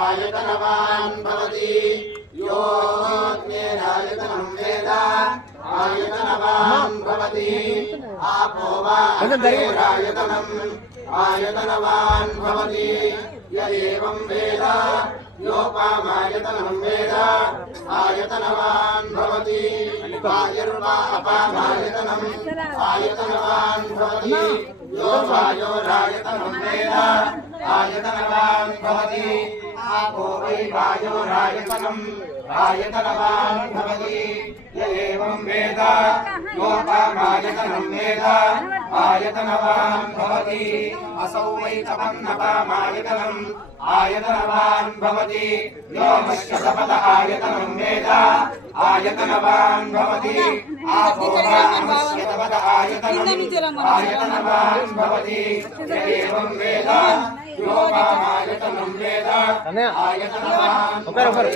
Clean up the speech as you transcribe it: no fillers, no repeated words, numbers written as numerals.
आयतनवान् भवति यो ज्ञेनायतनं वेद आयतनवान् भवति आपो वा अग्नेरायतनम् आयतनवान् भवति य एवं वेद योपामायतनं वेद आयतनवान् भवति वायुर्वा अपामायतनम् आयतनवान् भवति यो वायोरायतनं वेद आयतनवान् भवति आपो वै वायोरायतनम् आयतनवान् भवति य एवं वेद योपामायतनं वेद आयतनवान् भवति असौ वै तपन्नपामायतनम् आयतनवान् भवति यो मत्स्यसपद आयतनं वेद आयतनवान् भवति आपो वा मत्स्यसपद आयतनम् आयतनवान् भवति य एवं वेद योपामायतनं वेद आयतनवान्